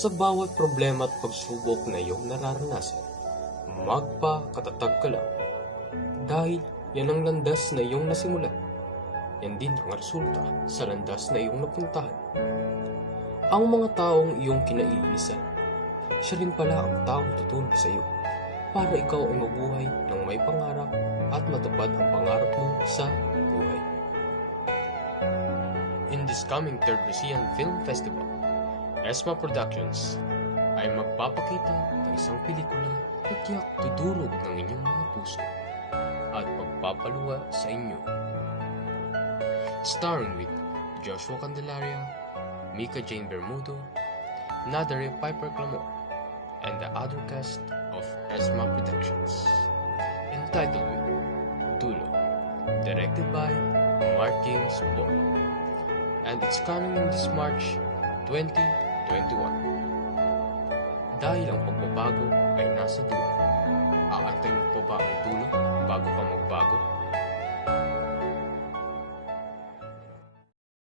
Sa bawat problema at pagsubok na iyong nararanasan, magpakatatag ka lang. Dahil yan ang landas na iyong nasimulan. Yan din ang resulta sa landas na iyong napuntahan. Ang mga taong iyong kinaiinisan, siya rin pala ang taong tutulong sa iyo para ikaw ay mabuhay ng may pangarap at matupad ang pangarap mo sa buhay. In this coming 3rd Lucian Film Festival, ESMA Productions ay magpapakita ng isang pelikula na tiyak tudurog ng inyong mga puso at pagpapaluwa sa inyo. Starring with Joshua Candelaria, Mika Jane Bermudo, Nadare Piper Clamor, and the other cast of ESMA Productions. Entitled with Tulo, directed by Mark James Ball. And it's coming in this March 2021. Dahil ang pagbabago ay nasa dulo, aantayin mo pa ba ang dulo bago ka magbago?